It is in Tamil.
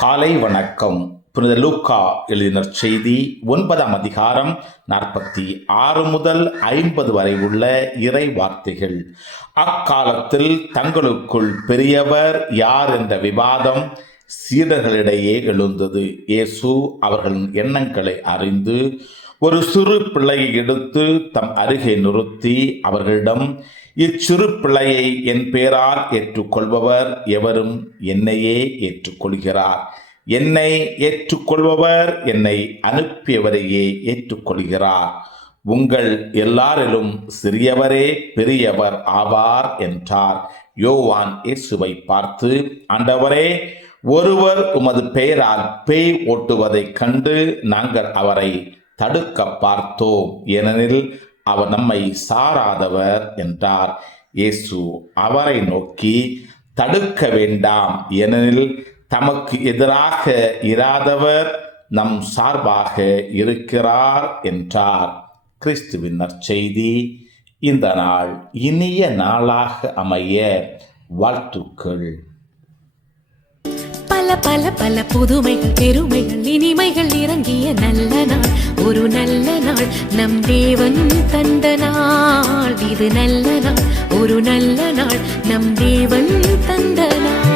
காலை வணக்கம். புனித லூக்கா எழுதின செய்தி 9ஆம் அதிகாரம் 46 முதல் 50 வரை உள்ள இறை வார்த்தைகள். அக்காலத்தில் தங்களுக்குள் பெரியவர் யார் என்ற விவாதம் சீடர்களிடையே எழுந்தது. இயேசு அவர்களின் எண்ணங்களை அறிந்து ஒரு சிறு பிள்ளையை எடுத்து தம் அருகே நிறுத்தி அவர்களிடம், இச்சிறு பிள்ளையை என் பேரால் ஏற்றுக்கொள்பவர் எவரும் என்னையே ஏற்றுக்கொள்கிறார். என்னை ஏற்றுக்கொள்பவர் என்னை அனுப்பியவரையே ஏற்றுக்கொள்கிறார். உங்கள் எல்லாரிலும் சிறியவரே பெரியவர் ஆவார் என்றார். யோவான் இயேசுவை பார்த்து, ஆண்டவரே, ஒருவர் உமது பெயரால் பேய் ஓட்டுவதைக் கண்டு நாங்கள் அவரை தடுக்க பார்த்தோம், ஏனெனில் அவர் நம்மை சாராதவர் என்றார். இயேசு அவரை நோக்கி, தடுக்க வேண்டாம், ஏனெனில் தமக்கு எதிராக இராதவர் நம் சார்பாக இருக்கிறார் என்றார். கிறிஸ்துவின் நற்செய்தி. இந்த நாள் இனிய நாளாக அமைய வாழ்த்துக்கள். பல பல பல புதுமைகள், பெருமைகள், இனிமைகள் இறங்கிய நல்ல நாள், ஒரு நல்ல நாள், நம் தேவன் தந்த நாள். இது நல்ல நாள், ஒரு நல்ல நாள், நம் தேவன் தந்த நாள்.